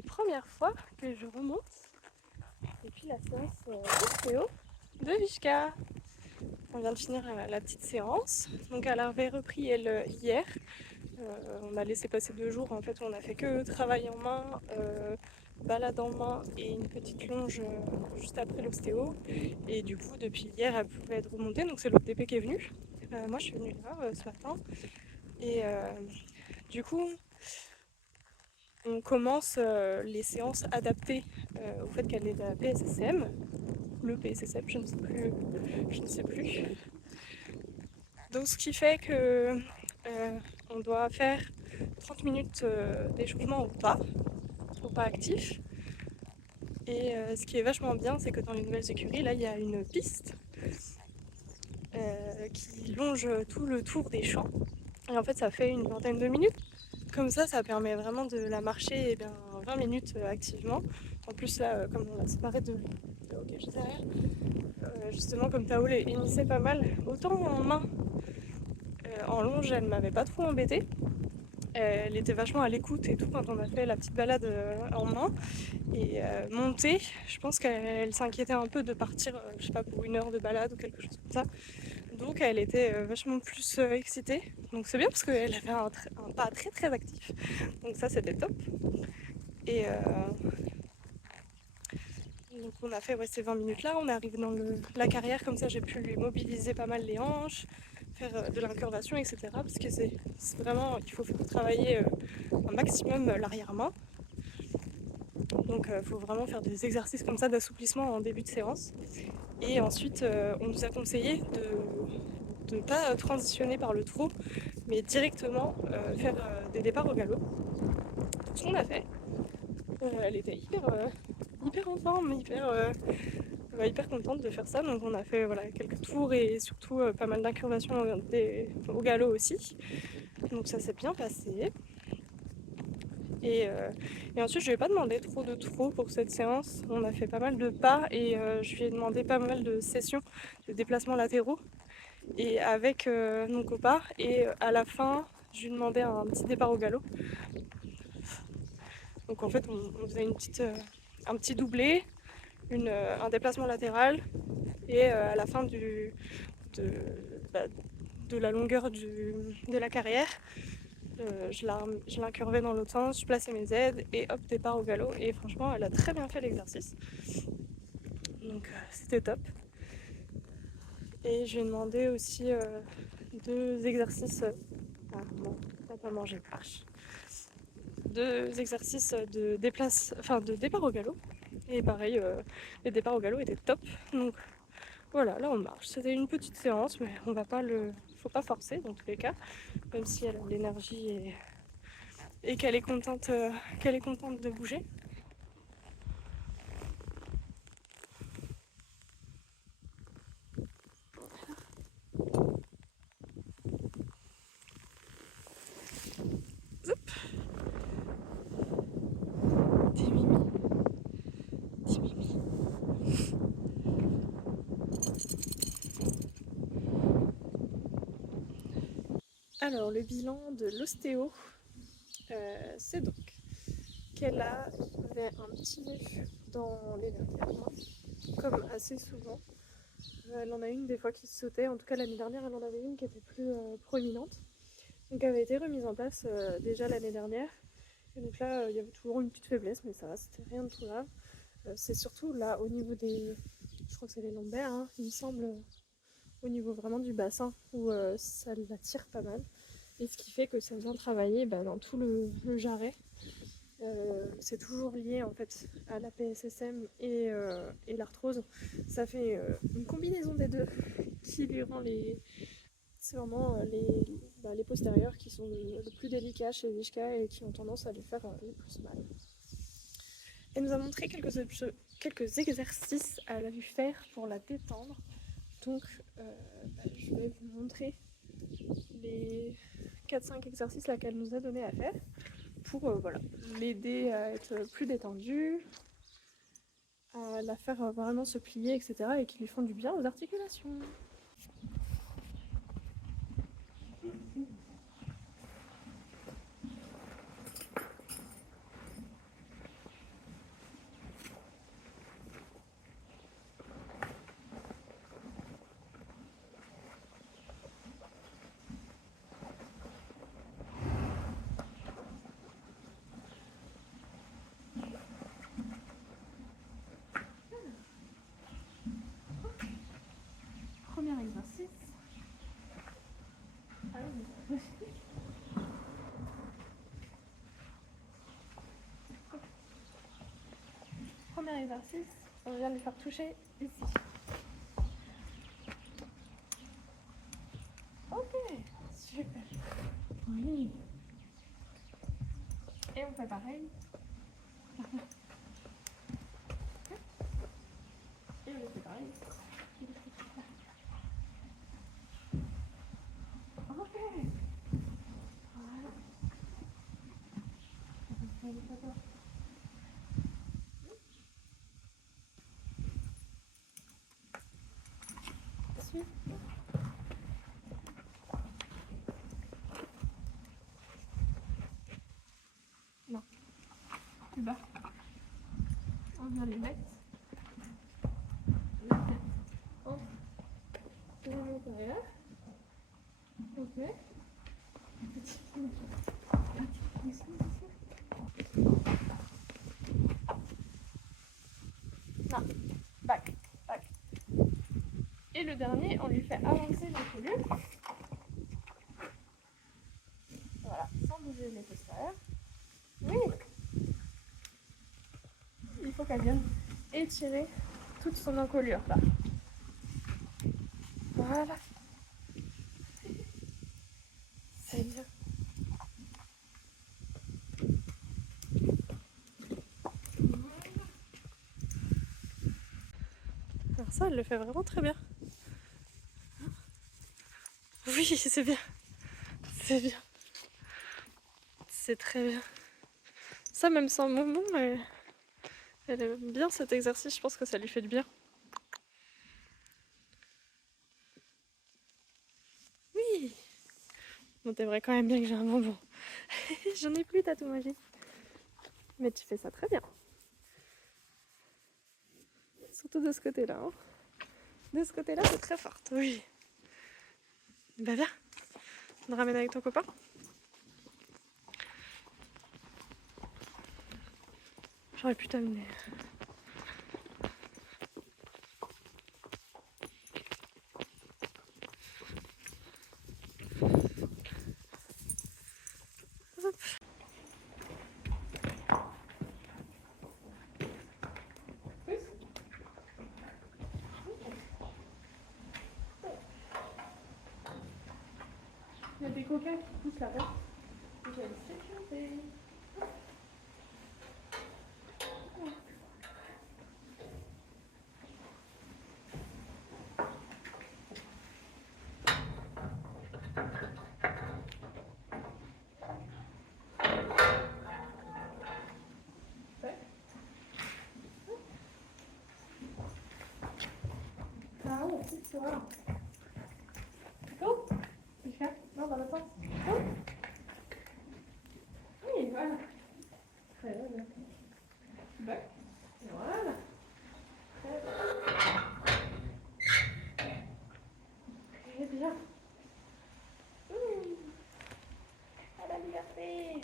les premières fois que je remonte depuis la séance d'ostéo de Vishka. On vient de finir la petite séance, donc elle avait repris elle hier. On a laissé passer 2 jours en fait où on a fait que travail en main, balade en main et une petite longe juste après l'ostéo. Et du coup depuis hier elle pouvait être remontée, donc c'est l'OTP qui est venu. Moi je suis venue là ce matin et du coup on commence les séances adaptées au fait qu'elle est la PSSM, le PSSM, je ne sais plus. Donc ce qui fait que on doit faire 30 minutes d'échauffement au pas actif. Et ce qui est vachement bien, c'est que dans les nouvelles écuries, là il y a une piste qui longe tout le tour des champs. Et en fait ça fait une vingtaine de minutes. Comme ça permet vraiment de la marcher 20 minutes activement. En plus là, comme on l'a séparé de hockey juste derrière, justement comme Tao les hennissait pas mal, autant en main, en longe elle m'avait pas trop embêtée. Elle était vachement à l'écoute et tout quand on a fait la petite balade en main. Et montée, je pense qu'elle s'inquiétait un peu de partir, je sais pas, pour 1 heure de balade ou quelque chose comme ça. Donc elle était vachement plus excitée. Donc c'est bien parce qu'elle avait un pas très très actif. Donc ça c'était top. Et donc on a fait ces 20 minutes là, on arrive dans la carrière, comme ça j'ai pu lui mobiliser pas mal les hanches, faire de l'incurvation, etc. Parce que c'est vraiment, il faut travailler un maximum l'arrière-main. Donc il faut vraiment faire des exercices comme ça d'assouplissement en début de séance. Et ensuite on nous a conseillé de ne pas transitionner par le trot, mais directement faire des départs au galop. Donc ce qu'on a fait, elle était hyper en forme, hyper contente de faire ça. Donc on a fait quelques tours et surtout pas mal d'incurvations au galop aussi. Donc ça s'est bien passé. Et ensuite, je lui ai pas demandé trop de trot pour cette séance. On a fait pas mal de pas et je lui ai demandé pas mal de sessions de déplacements latéraux et avec mon copain. Et à la fin, je lui ai demandé un petit départ au galop. Donc en fait, on faisait un petit doublé, un déplacement latéral et à la fin bah, de la longueur de la carrière, je l'incurvais dans l'autre sens, je plaçais mes aides et hop, départ au galop. Et franchement, elle a très bien fait l'exercice. Donc c'était top. Et j'ai demandé aussi 2 exercices. Ah non, t'as pas mangé, marche. 2 exercices de départ au galop. Et pareil, les départs au galop étaient top. Donc voilà, là on marche. C'était une petite séance, mais on va pas faut pas forcer dans tous les cas, même si elle a de l'énergie et qu'elle est contente de bouger. Zoup. Des mimi. Des mimi. Alors le bilan de l'ostéo, c'est donc qu'elle avait un petit nœud dans les vertèbres, comme assez souvent. Elle en a une des fois qui sautait, en tout cas l'année dernière elle en avait une qui était plus proéminente. Donc elle avait été remise en place déjà l'année dernière. Et donc là il y avait toujours une petite faiblesse, mais ça va, c'était rien de tout grave. C'est surtout là au niveau je crois que c'est les lombaires, hein, il me semble, au niveau vraiment du bassin où ça la tire pas mal. Et ce qui fait que ça vient travailler dans tout le jarret. C'est toujours lié en fait à la PSSM et l'arthrose. Ça fait une combinaison des deux qui lui rend c'est vraiment les postérieurs qui sont le plus délicats chez Vishka et qui ont tendance à lui faire le plus mal. Elle nous a montré quelques exercices à lui faire pour la détendre. Donc je vais vous montrer les 4-5 exercices qu'elle nous a donné à faire pour l'aider à être plus détendue, à la faire vraiment se plier, etc. et qui lui font du bien aux articulations. premier exercice, on vient de lui faire toucher ici. Ok, super. Oui. Et on fait pareil. Et on fait pareil. Ok. Voilà. Super. Non, plus bas. On vient les mettre. La tête entre l'intérieur. Ok. Petit non, back, back. Et le dernier, on lui fait avancer les colures. Voilà, sans bouger les postérieurs. Oui. Il faut qu'elle vienne étirer toute son encolure là. Voilà. C'est bien. Alors ça, elle le fait vraiment très bien. Oui, c'est bien. C'est bien. C'est très bien. Ça, même sans bonbon, elle aime bien cet exercice. Je pense que ça lui fait du bien. Oui. Bon, t'aimerais quand même bien que j'ai un bonbon. J'en ai plus, Tatou Magie. Mais tu fais ça très bien. Surtout de ce côté-là. Hein. De ce côté-là, c'est très forte. Oui. Bah viens. On te ramène avec ton copain. J'aurais pu t'amener. Hop. Il y a des coquins qui poussent là-bas. Vous allez sécurité. Ah ouais, c'est ça. Go. Non, dans le sens. Go. Oui, voilà. Très bien. Back. Voilà. Très bien. Très bien. À la liberté.